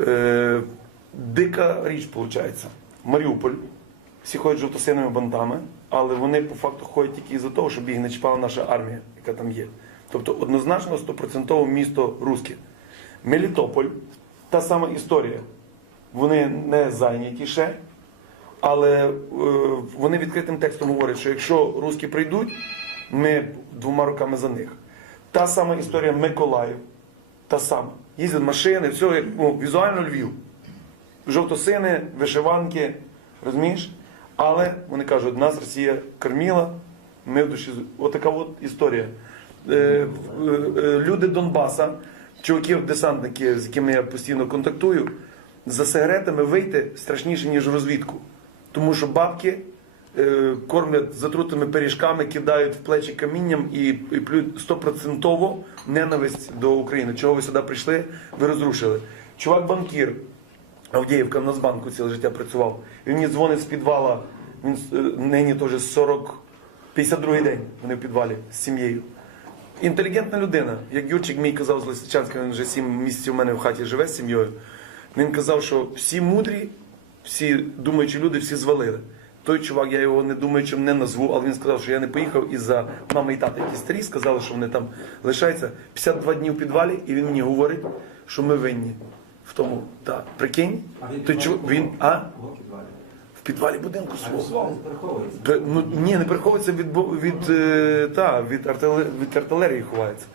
Е, дика річ виходить. Маріуполь. Всі ходять жовтосиними синими бантами, але вони по факту ходять тільки із-за того, щоб їх не чіпала наша армія, яка там є. Тобто однозначно стопроцентово місто Руське. Мелітополь та сама історія. Вони не зайняті ще, але е, вони відкритим текстом говорять, що якщо руски прийдуть, ми двома руками за них. Та сама історія Миколаїв та сама. Їздять машини, все, як, ну, візуально Львів. Жовтосини, вишиванки, розумієш? Але вони кажуть, нас Росія кормила, ми в душі. Отака от історія. Е, е, люди Донбаса, чуваків, десантники, з якими я постійно контактую, за сигаретами вийти страшніше, ніж розвідку. Тому що бабки Е, кормлять затрутими пиріжками, кидають в плечі камінням і, і плюють стопроцентово ненависть до України. Чого ви сюди прийшли? Ви розрушили. Чувак, банкір Авдіївка в Нацбанку ціле життя працював. він мені дзвонить з підвала. Він е, нині теж 40, 52 день. Вони в підвалі з сім'єю. Інтелігентна людина, як Юрчик мій казав з Лисичанська, він вже сім місяців у мене в хаті живе з сім'єю. Він казав, що всі мудрі, всі думаючі люди, всі звалили. Той чувак, я його не думаю, чим не назву, але він сказав, що я не поїхав із-за мами і тата, які старі, сказали, що вони там лишаються 52 дні в підвалі, і він мені говорить, що ми винні в тому. Так, прикинь, той чувак, він а? В підвалі будинку свого. Ну, Ні, не приховується від від, е, та, від, артилер... від артилерії ховається.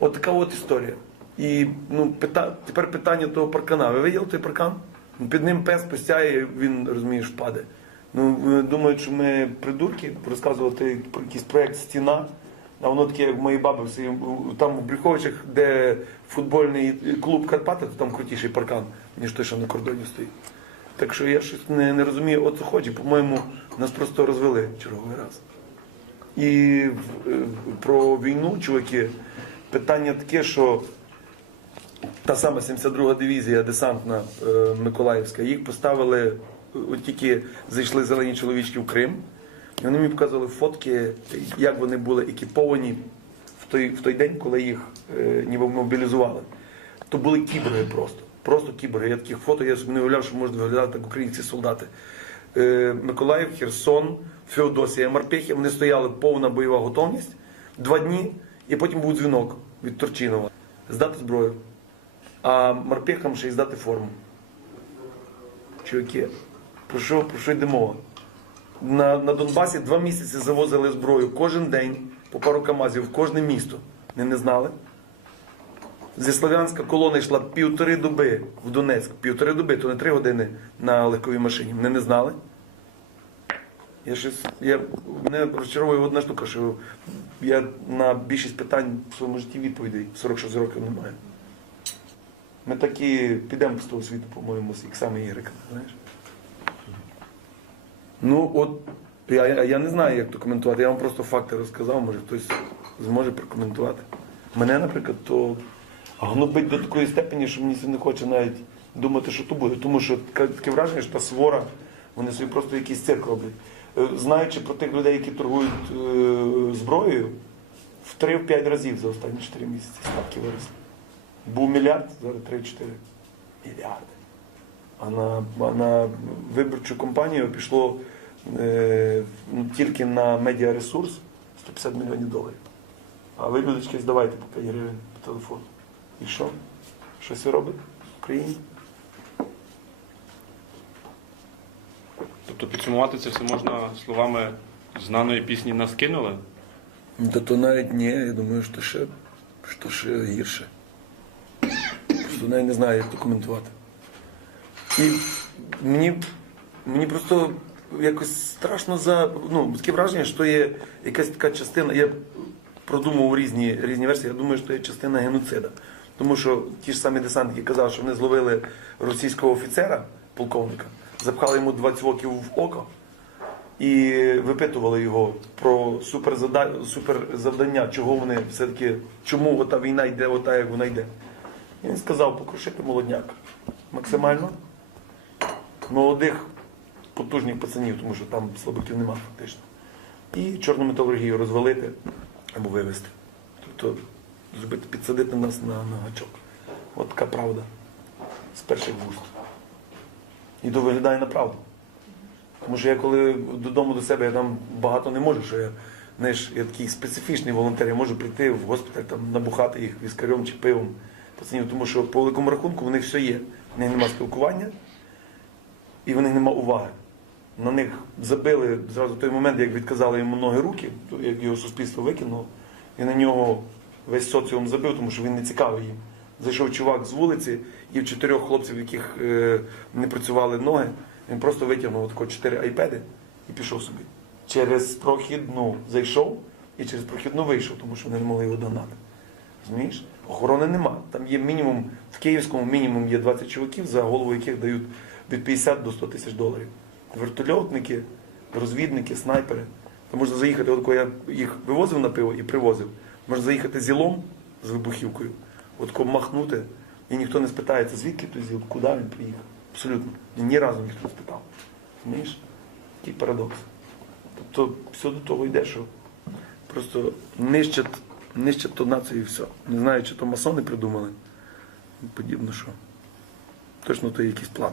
От така от історія. І ну, пита... тепер питання того паркана. Ви виділи той паркан? Під ним пес постяє, він розумієш, впаде. Ну, думають, що ми придурки розказувати про якийсь проєкт стіна. А воно таке, як мої баби, там в Брюховичах, де футбольний клуб Карпати, то там крутіший паркан, ніж той, що на кордоні стоїть. Так що я щось не, не розумію, от ході, по-моєму, нас просто розвели черговий раз. І е, про війну, чуваки, питання таке, що та сама 72 дивізія десантна е, Миколаївська, їх поставили от тільки зайшли зелені чоловічки в Крим, і вони мені показували фотки, як вони були екіповані в той в той день, коли їх е, ніби мобілізували. То були кіборги просто. Просто кіборги. Я таких фото, я собі не уявляв, що можуть виглядати так українські солдати. Е, Миколаїв, Херсон, Феодосія, Марпехи, вони стояли повна бойова готовність два дні, і потім був дзвінок від Торчинова Здати зброю, а марпехам ще й здати форму. Чуваки, про що про що йде мова? На на Донбасі два місяці завозили зброю кожен день по пару Камазів в кожне місто. Не не знали? Зі Слов'янська колона йшла півтори доби в Донецьк, півтори доби, то не три години на легковій машині. Вони не знали. Я щось, я, Мене розчаровує одна штука, що я на більшість питань в своєму житті відповідей 46 років не маю. Ми такі підемо з того світу, по-моєму, як саме Ігрика, знаєш? Ну, от я, я не знаю, як то коментувати. Я вам просто факти розказав, може хтось зможе прокоментувати. Мене, наприклад, то гнобить до такої степені, що мені не хоче навіть думати, що то буде. Тому що таке враження, що та свора, вони собі просто якийсь цирк роблять. Е, знаючи про тих людей, які торгують е, зброєю, в 3-5 разів за останні 4 місяці ставки виросли. Був мільярд, зараз 3-4 мільярди а на на виборчу компанію пішло е, тільки на медіаресурс 150 мільйонів доларів. А ви, людочки, здавайте по 5 гривень по телефону. І що? Щось робить в Україні? Тобто підсумувати це все можна словами знаної пісні нас кинули? Та то навіть ні, я думаю, що ще, що ще гірше. Просто навіть не знаю, як документувати. І мені мені просто якось страшно за ну, таке враження, що є якась така частина. Я продумував різні різні версії. Я думаю, що є частина геноцида. Тому що ті ж самі десантники казали, що вони зловили російського офіцера, полковника, запхали йому 20 років в око і випитували його про суперзавдання, чого вони все-таки, чому ота війна йде, ота як вона йде. І він сказав, покрушити молодняк максимально молодих, потужних пацанів, тому що там слабаків нема фактично. І чорну металургію розвалити або вивезти. Тобто зробити, підсадити нас на, на гачок. От така правда. З перших вуст. І то виглядає на правду. Тому що я коли додому до себе я там багато не можу, що я знаєш, я такий специфічний волонтер, я можу прийти в госпіталь, там, набухати їх віскарем чи пивом. Пацанів, тому що по великому рахунку в них все є. В них немає спілкування і в них нема уваги. На них забили зразу той момент, як відказали йому ноги руки, як його суспільство викинуло, і на нього весь соціум забив, тому що він не цікавий їм. Зайшов чувак з вулиці і в чотирьох хлопців, в яких е, не працювали ноги, він просто витягнув тако чотири айпеди і пішов собі. Через прохідну зайшов і через прохідну вийшов, тому що вони не могли його донати. Розумієш? Охорони нема. Там є мінімум, в Київському мінімум є 20 чуваків, за голову яких дають від 50 до 100 тисяч доларів. Вертольотники, розвідники, снайпери. То можна заїхати, от коли я їх вивозив на пиво і привозив, можна заїхати зілом з вибухівкою, от коли махнути, і ніхто не спитається, звідки той зіл, куди він приїхав. Абсолютно. Ні разу ніхто не спитав. Знаєш? Такий парадокс. Тобто все до того йде, що просто нищать, нищать ту націю і все. Не знаю, чи то масони придумали. Подібно що. Точно то є якийсь план.